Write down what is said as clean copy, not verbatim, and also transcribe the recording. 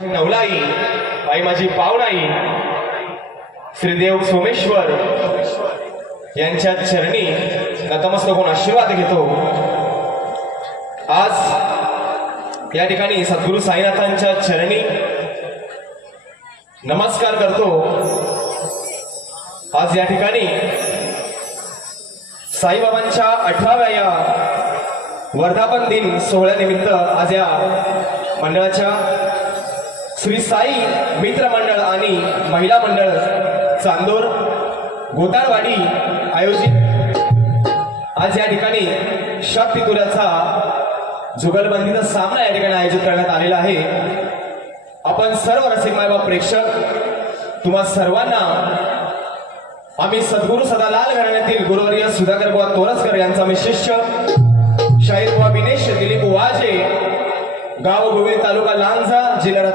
नवलाई आई माझी पावनाई श्रीदेव सोमेश्वर यांच्या चरणी नतमस्तक होऊन आशीर्वाद घेतो। आज या ठिकाणी सद्गुरू साईनाथांच्या चरणी नमस्कार करतो। आज या ठिकाणी साईबाबांच्या 18व्या या वर्धापन दिन सोहळ्यानिमित्त आज या मंडळाच्या श्री साई मित्र मंडळ आणि महिला मंडळ चांदोर गोताळवाडी आयोजित आज या ठिकाणी शक्तितुऱ्याचा जुगलबंदीचा सामना या ठिकाणी आयोजित करण्यात आलेला आहे। आपण सर्व रसिक मायबाप प्रेक्षक तुम्हा सर्वांना आम्ही सद्गुरू सदालाल घराण्यातील गुरुवर्य सुधाकर बुवा तोरसकर यांचा मी शिष्य शाहीर बुवा विनेश दिलीप वाजे गाव गोविंद तालुका लांजा जिल्हा